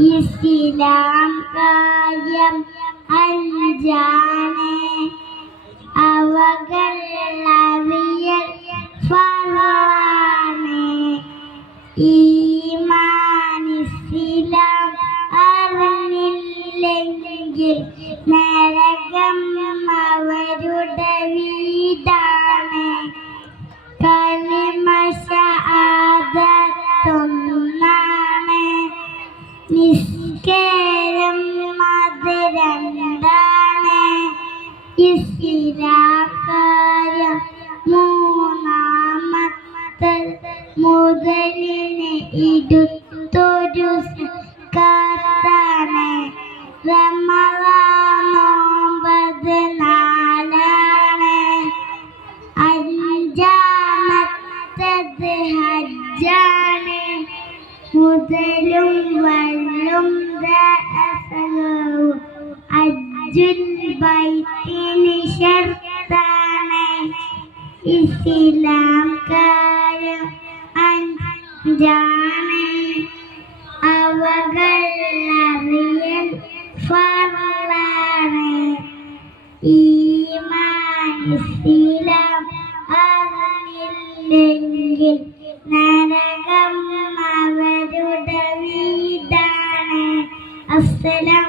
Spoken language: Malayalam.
ഇസ്ലാം കാര്യം അഞ്ചാണ്, അവകൾ അറിയൽ ഫർളാണ്. ഈമാൻ ഇസ്ലാം അറിഞ്ഞില്ലെങ്കിൽ നരകം അവരുടെ വീടാണ്. കലിമ ഷഹാദത്തൊന്നാണ്, നിസ്കാരം അത് രണ്ടാണ്. ഇസ്ലാം കാര്യം മൂന്നാമത്തെ മുതലിന് എടുത്തൊരു സക്കാത്താണ്. റമളാൻ നോമ്പത് നാലാണ്, അഞ്ചാമത്തത് ഹജ്ജാണ്. മുതലും വല്ലും ഹജ്ജുൽ ബൈത്തിന് ശർത്താണ്. ഇസ്ലാം കാര്യം അഞ്ചാണ്, അവകൾ അറിയൽ ഫർളാണ്. ഈമാൻ ഇസ്ലാം അറിഞ്ഞില്ലെങ്കിൽ നരകം അവരുടെ വീടാണ്. അസ്സലാം.